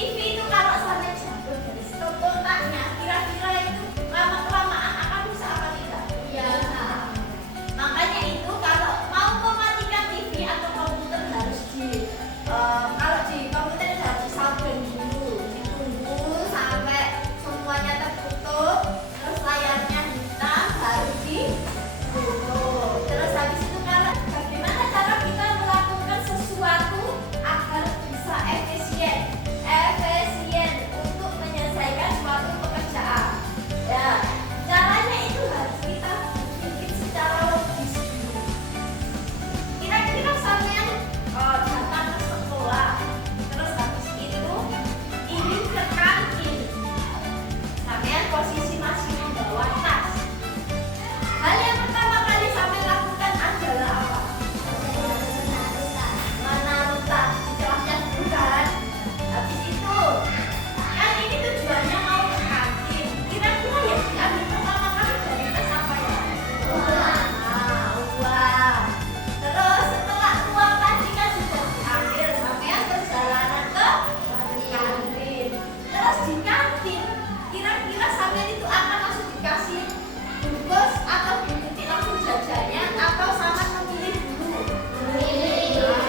TV itu kalau sampai jatuh dari stop kontaknya, kira-kira itu lama-kelamaan akan rusak apa tidak? Iya. Makanya itu kalau mau mematikan TV atau komputer harus kalau di komputer itu harus di shutdown dulu, ditunggu sampai semuanya tertutup, terus layarnya hitam baru ditutup. Terus habis itu kalau bagaimana cara kita melakukan sesuatu agar bisa efisien untuk menyelesaikan suatu pekerjaan. Ya, caranya itu harus kita bikin secara logis dulu. Kira-kira sampean datang ke sekolah, terus habis itu ingin ke kantin, sampean posisi masih membawa tas. Hal yang pertama kali sampean lakukan adalah apa? Menaruh tas di celahnya dulu kan. Habis itu kan ini tujuannya mau ke kantin. Kira-kira yang diambil pertama kali dari tas apa ya? Uang. Terus setelah uang tadi kan sudah diambil, sampean perjalanan ke kantin. Terus di kantin, kira-kira sampean itu akan langsung dikasih bungkus atau diminta langsung jajannya atau sama memilih dulu? Memilih dulu.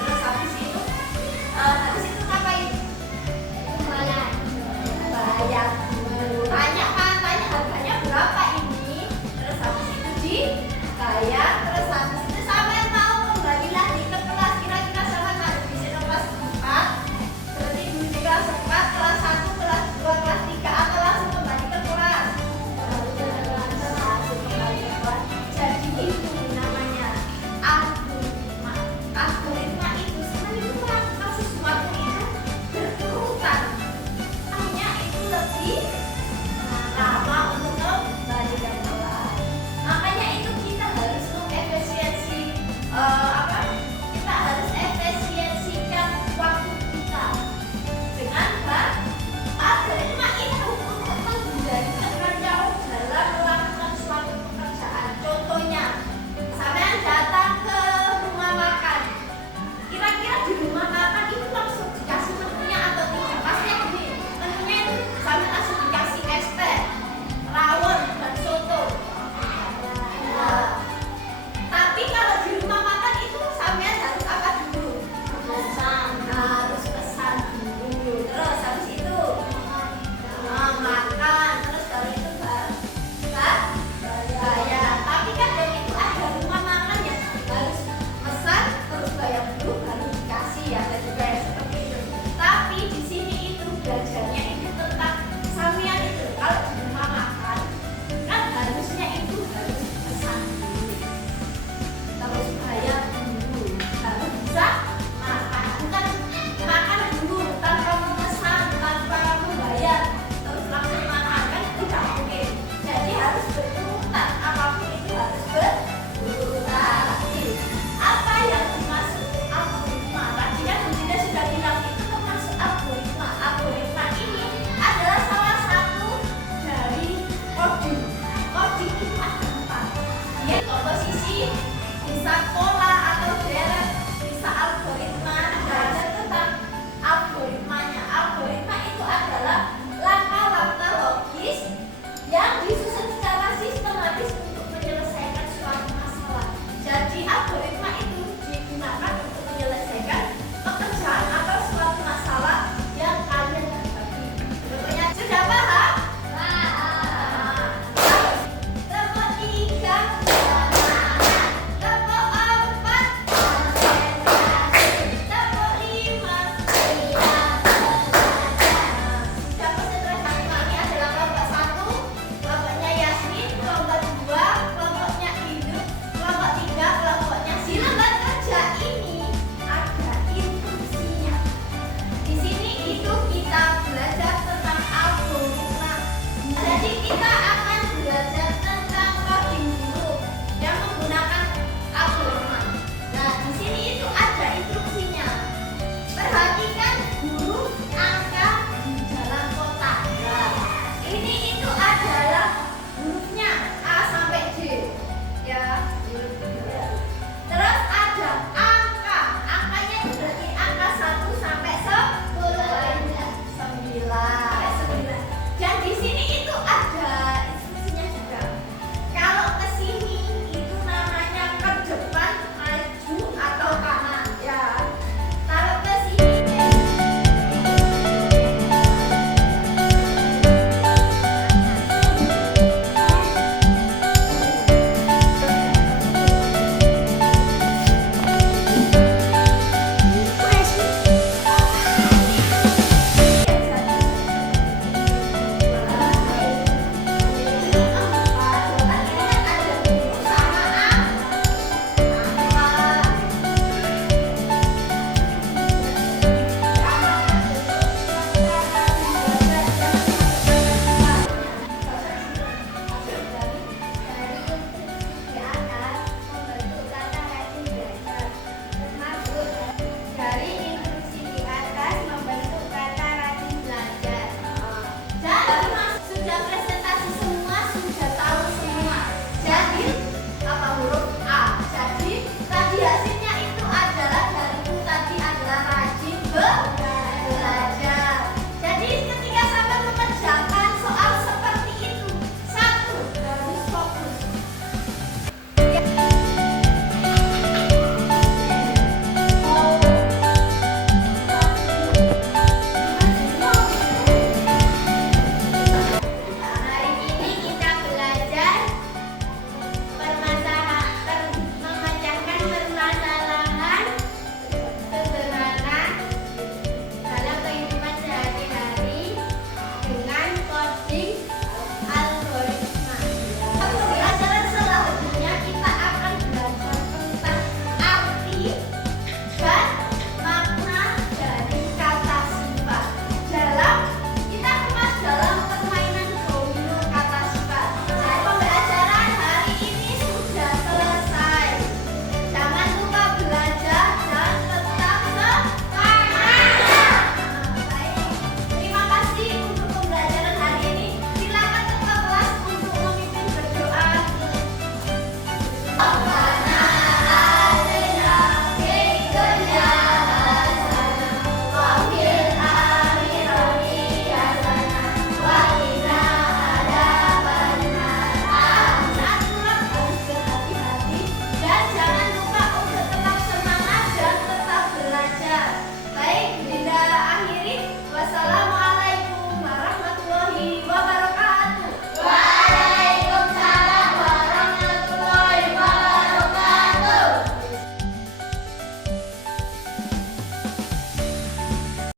Terus habis itu ngapain? Bayar dulu. Tanya harganya berapa ini? Terus habis itu dibayar. Terus habis itu sampai mau kembali lagi ke kelas. Kira-kira sampai harus di sini kelas 4. Berarti dulu di kelas 4, kelas 1, kelas 2, kelas 3 atau langsung kembali ke kelas? Langsung kembali ke kelas. Jadi itu namanya algoritma. Algoritma itu sebenarnya itu melakukan sesuatu itu berurutan. Hanya itu lebih lama untuk kembali ke kelas. Makanya itu kita harus mengefisiensi kita harus efisiensikan waktu kita dengan algoritma itu untuk menghindari kekacauan dalam melakukan suatu pekerjaan. Contohnya, sampean datang ke rumah makan. Kira-kira di rumah makan itu langsung dikasih menunya atau tidak? Pastinya gini, menunya itu sampai langsung dikasih es teh, rawon, dan soto. Nah, tapi kalau di rumah makan itu sampean harus apa dulu? Harus pesan dulu. Terus habis itu makan, terus baru itu bayar. Tapi kadang itu ada rumah makan yang harus pesan terus bayar dulu baru dikasih ya, dan juga yang seperti itu. Tapi di sini itu belajarnya itu tentang sampean itu kalau di rumah makan kan harusnya itu harus pesan dulu, terus bayar dulu baru bisa makan. Bukan makan dulu tanpa memesan, tanpa membayar terus langsung makan, kan tidak mungkin. Jadi harus berurutan, apapun itu harus berurutan. Apa yang dimaksud algoritma? Tadi kan Bunda sudah bilang itu termasuk algoritma. Algoritma ini adalah salah satu dari coding. Coding itu ada 4. Dia komposisi, bisa pola atau deret, bisa algoritma. Belajar tentang algoritmanya. Algoritma itu adalah langkah-langkah logis yang disusun secara sistematis untuk menyelesaikan suatu masalah. Jadi algoritma itu digunakan untuk menyelesaikan pekerjaan atau suatu masalah yang kalian hadapi. Contohnya sudah paham? Nomor 3 keamanan. Nomor 4 konsentrasi. Nomor 5 sudah konsentrasi. Ini adalah kelompok 1, kelompoknya Yasmin, kelompok 2, kelompoknya Induk, kelompok 3, kelompoknya Si. Lembar kerja ini ada instruksinya. Di sini itu kita belajar tentang algoritma. Jadi kita